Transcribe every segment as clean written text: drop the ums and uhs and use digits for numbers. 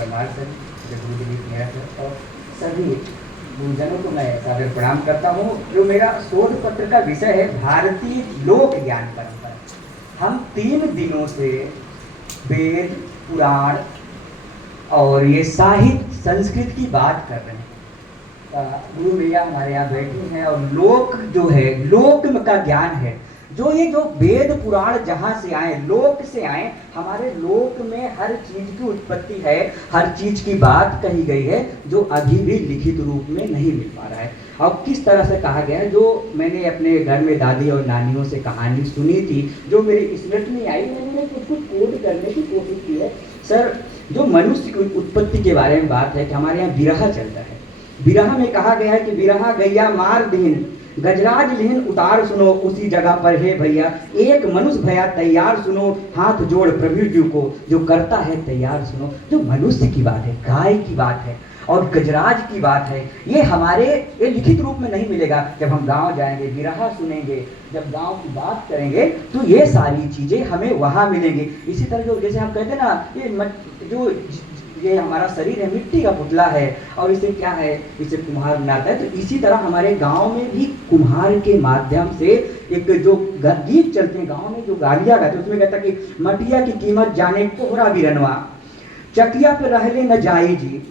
Parmar sir, गुरु Dilip Mehra sir और सभी गुरुजनों को मैं सादर प्रणाम करता हूँ। जो मेरा शोध पत्र का विषय है भारतीय लोक ज्ञान परंपरा। हम 3 दिनों से वेद, पुराण और ये साहित्य, संस्कृत की बात कर रहे हैं। गुरु भैया हमारे यहाँ बैठे हैं और लोक जो है, लोक का ज्ञान है, जो ये जो वेद पुराण जहाँ से आए, लोक से आए, हमारे लोक में हर चीज की उत्पत्ति है, हर चीज की बात कही गई है, जो अभी भी लिखित रूप में नहीं मिल पा रहा है। अब किस तरह से कहा गया है, जो मैंने अपने घर में दादी और नानियों से कहानी सुनी थी, जो मेरी स्मृति में आई, मैंने कुछ कोट करने की कोशिश की है। सर, जो मनुष्य की उत्पत्ति के बारे में बात है कि हमारे यहाँ बिरहा चलता है। बिरहा में कहा गया है कि बिरहा गैया मार दीन, गजराज लिहिन उतार सुनो, उसी जगह पर है भैया एक मनुष्य भया तैयार सुनो, हाथ जोड़ प्रभु जी को जो करता है तैयार सुनो। जो मनुष्य की बात है, गाय की बात है और गजराज की बात है, ये हमारे ये लिखित रूप में नहीं मिलेगा। जब हम गांव जाएंगे, बिरहा सुनेंगे, जब गांव की बात करेंगे, तो ये सारी चीजें हमें वहां मिलेंगी। इसी तरह जो जैसे हम कहते हैं ना, ये हमारा शरीर है, मिट्टी का पुतला है और इसे क्या है, इसे कुम्हार बनाता है। तो इसी तरह हमारे गांव में भी कुम्हार के माध्यम से एक जो गीत चलते हैं गांव में, जो गालियां गाते हैं, उसमें कहता है कि मटिया की कीमत जाने कोहरा बिरनवा, चकिया पे रहले न जाई जी,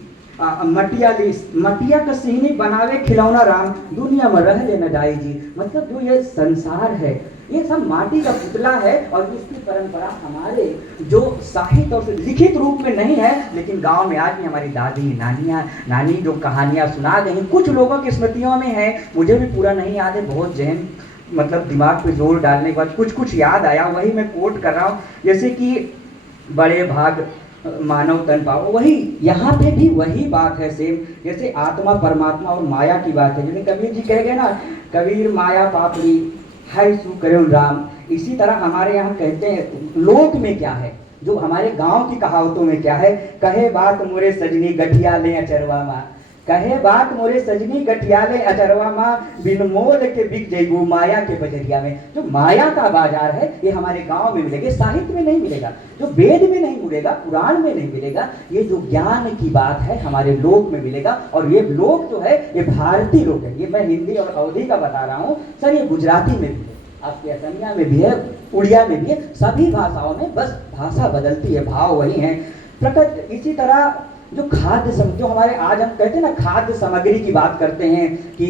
मटिया का सिहनी बनावे खिलौना राम, दुनिया में रहले न जाई जी। मतलब जो ये संसार है, ये सब माटी का पुतला है और इसकी परंपरा हमारे जो साहित्य और लिखित रूप में नहीं है, लेकिन गांव में आज भी हमारी दादी नानी जो कहानियां सुना गई, कुछ लोगों की स्मृतियों में है, मुझे भी पूरा नहीं याद है। बहुत जहन मतलब दिमाग पे जोर डालने के बाद कुछ याद आया, वही मैं कोट कर रहा हूँ। जैसे कि बड़े भाग मानव तन पाओ, वही यहाँ पे भी वही बात है सेम, जैसे आत्मा परमात्मा और माया की बात है। जैसे कबीर जी कह गए ना, कबीर माया पापड़ी है सु करुण राम। इसी तरह हमारे यहाँ कहते हैं लोक में क्या है, जो हमारे गांव की कहावतों में क्या है, कहे बात मोरे सजनी गठिया ले अचरवा माँ, कहे बात मोरे सजनी गठिया ले अचरवा माँ, बिन मोल के बिक जइबू माया के बजरिया में। जो माया का बाजार है, ये हमारे गांव में मिलेगा, साहित्य में नहीं मिलेगा, जो वेद में नहीं मिलेगा, पुराण में नहीं मिलेगा। ये जो ज्ञान की बात है हमारे लोक में मिलेगा। और ये लोक जो है ये भारतीय लोक है। ये मैं हिंदी और अवधी का बता रहा हूँ सर, ये गुजराती में भी है, आपके असमिया में भी है, उड़िया में भी है, सभी भाषाओं में, बस भाषा बदलती है, भाव वही है प्रकट। इसी तरह जो खाद्य जो हमारे आज हम कहते हैं ना, खाद्य सामग्री की बात करते हैं कि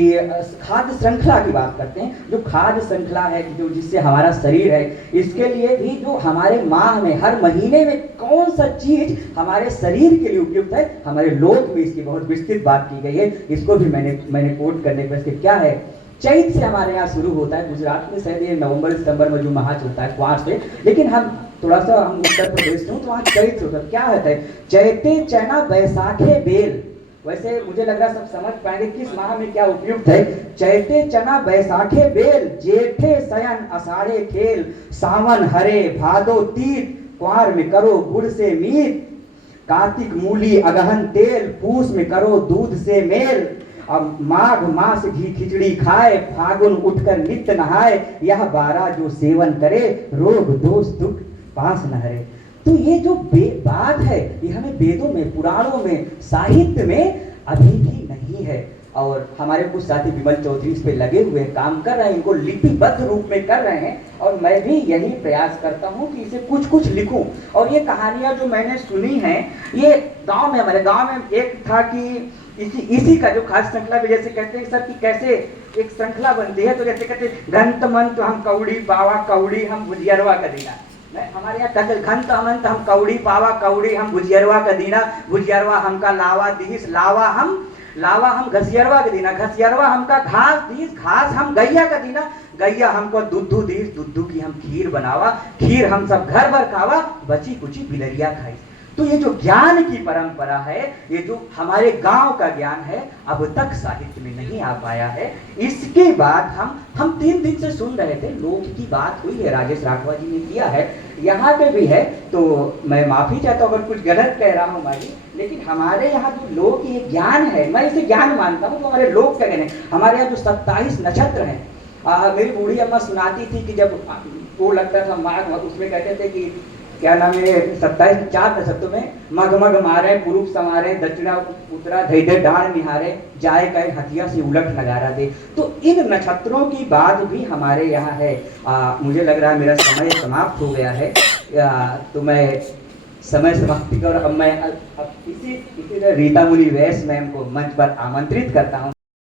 खाद्य श्रृंखला की बात करते हैं, जो खाद्य श्रृंखला है जो जिससे हमारा शरीर है, इसके लिए भी जो हमारे माह में हर महीने में कौन सा चीज हमारे शरीर के लिए उपयुक्त है, हमारे लोक में इसकी बहुत विस्तृत बात की गई है। इसको भी मैंने कोट करने पर क्या है, चैत से हमारे यहाँ शुरू होता है, गुजरात में शायद ये नवंबर सितंबर में जो माह चलता है क्वार से, लेकिन हम थोड़ा सा हम उत्तर प्रदेश में, तो वहाँ चैत होता है। क्या होता है, चैते चना बैसाखे बेल। वैसे मुझे लग रहा सब समझ पाएंगे किस माह में क्या उपयुक्त है। चैते चना बैसाखे बेल, जेठे शयन अषाढ़े खेल, सावन हरे भादो तीत, क्वार में करो गुड़ से मीत, कार्तिक मूली अगहन तेल, पूस में करो दूध से मेल, अब माघ मास घी खिचड़ी खाए, फागुन उठकर नित्य नहाए, यह 12 जो सेवन करे, रोग दोष दुख पास न हरे। तो ये जो बात है, ये हमें वेदों में, पुराणों में, साहित्य में अभी भी नहीं है। और हमारे कुछ साथी विमल चौधरी इस पे लगे हुए काम कर रहे हैं, इनको लिपिबद्ध रूप में कर रहे हैं, और मैं भी यही प्रयास करता हूँ कि इसे कुछ लिखूं। और ये कहानियां जो मैंने सुनी हैं, ये गांव में, हमारे गांव में एक था कि इसी का जो खास श्रृंखला में, जैसे कहते हैं सर कि कैसे एक श्रृंखला बनती है, तो जैसे कहते हैं घंत मंत हम कौड़ी पावा कौड़ी हम भुजियरवा का दीना। हमारे यहाँ कहते घंत मंत हम कौड़ी पावा कौड़ी हम भुजियरवा का दीना, भुजियरवा हमका लावा दीस, लावा हम घसियरवा का दीना, घसियरवा हमका घास दीस, घास हम गैया का दीना, गैया हमको दुद्धू दीस, दुद्धू की हम खीर बनावा, खीर हम सब घर भर खावा, बची कुची बिलरिया खाई। तो ये जो ज्ञान की परंपरा है, ये जो हमारे गांव का ज्ञान है, अब तक साहित्य में नहीं आ पाया है। इसके बाद हम 3 दिन से सुन रहे थे, लोक की बात हुई है, राजेश राठवा जी ने किया है, यहाँ पे भी है, तो मैं माफी चाहता हूँ अगर कुछ गलत कह रहा हूँ भाई, लेकिन हमारे यहाँ जो लोक ये ज्ञान है, मैं इसे ज्ञान मानता हूँ, तो हमारे लोक का ज्ञान है। हमारे यहाँ जो 27 नक्षत्र हैं, मेरी बूढ़ी अम्मा सुनाती थी कि जब वो लगता था माघ, उसमें कहते थे कि क्या नाम है 27-4 नक्षत्रों में मग मग मारे पुरुष समारे दक्षिणा उत्तरा धै धै डाण निहारे जाए कहे हथिया से उलट नगारा दे। तो इन नक्षत्रों की बात भी हमारे यहाँ है। मुझे लग रहा है मेरा समय समाप्त हो गया है, तो मैं समय समाप्ति कर अब मैं इसी रीता मुनि वैस मैम को मंच पर आमंत्रित करता हूँ।